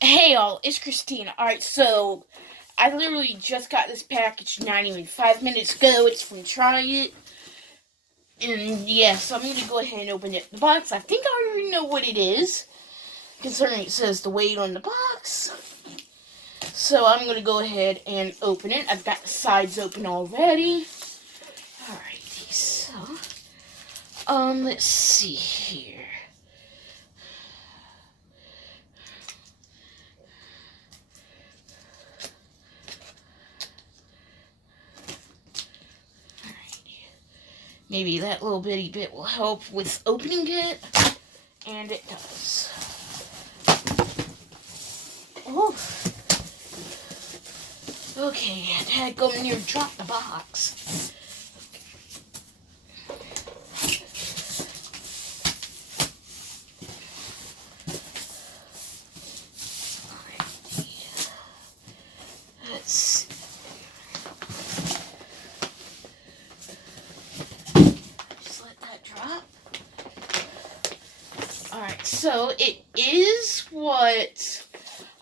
Hey y'all, it's Christina. Alright, so I literally just got this package not even 5 minutes ago. It's from Tryit. And yeah, so I'm going to go ahead and open it. The box, I think I already know what it is, considering it says the weight on the box. So I'm going to go ahead and open it. I've got the sides open already. Alrighty, so let's see here. Maybe that little bitty bit will help with opening it. And it does. Oh. Okay, I had to go near drop the box. Let's see. Just let that drop. Alright, so it is what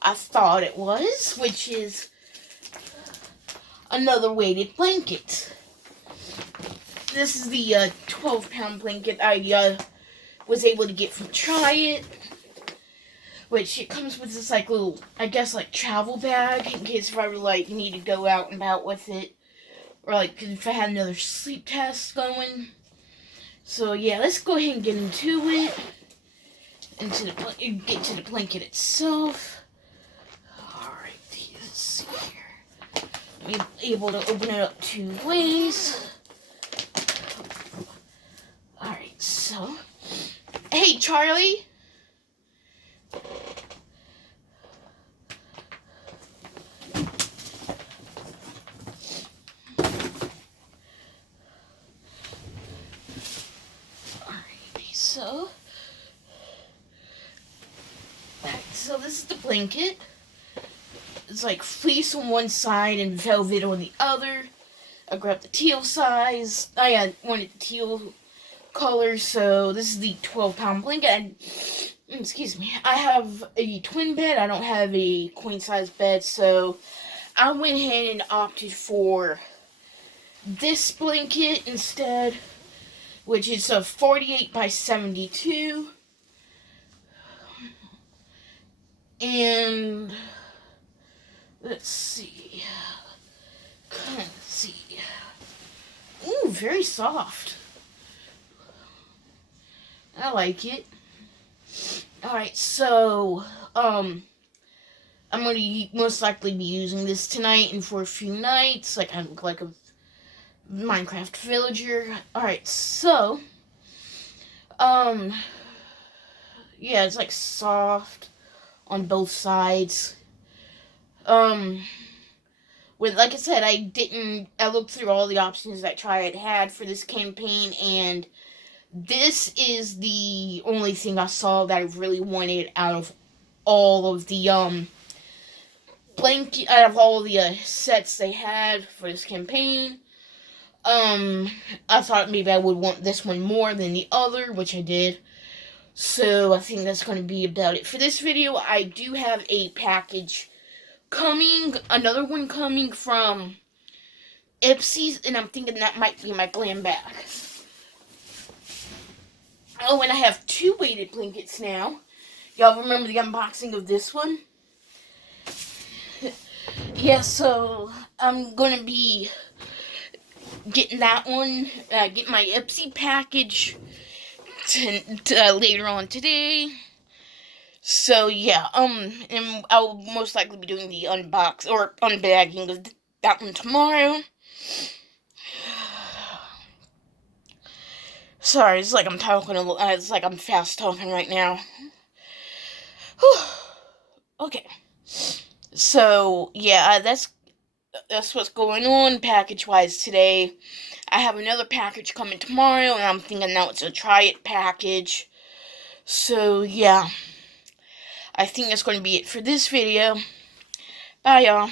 I thought it was, which is another weighted blanket. This is the 12-pound blanket I was able to get from Tryit, which it comes with this like little, I guess, like travel bag in case if I were like need to go out and about with it, or like if I had another sleep test going. So yeah, let's go ahead and get into it. Get to the blanket itself. Alright, let's see here. I'm able to open it up 2 ways. Alright, so. Hey, Charlie! Alrighty, so. So this is the blanket. It's like fleece on one side and velvet on the other. I grabbed the teal size. I wanted the teal color, so this is the 12-pound blanket. And, excuse me. I have a twin bed. I don't have a queen-size bed, so I went ahead and opted for this blanket instead, which is a 48 by 72. And let's see. Let's see. Ooh, very soft. I like it. Alright, so I'm going to most likely be using this tonight and for a few nights. Like I look like a Minecraft villager. Alright, so yeah, it's like soft on both sides. Like I said, I looked through all the options that Tryit had for this campaign, and this is the only thing I saw that I really wanted out of all of the, sets they had for this campaign. I thought maybe I would want this one more than the other, which I did. So I think that's going to be about it for this video. I do have a package coming, another one coming from Ipsy's, and I'm thinking that might be my glam bag. Oh, and I have 2 weighted blankets now. Y'all remember the unboxing of this one? Yeah, so I'm going to be getting that one, get my Ipsy package later on today. So yeah, and I'll most likely be doing the unbagging of that one tomorrow. Sorry, it's like I'm talking it's like I'm fast talking right now. Whew. Okay. So yeah, that's what's going on package-wise today. I have another package coming tomorrow, and I'm thinking now it's a Tryit package. So, yeah. I think that's going to be it for this video. Bye, y'all.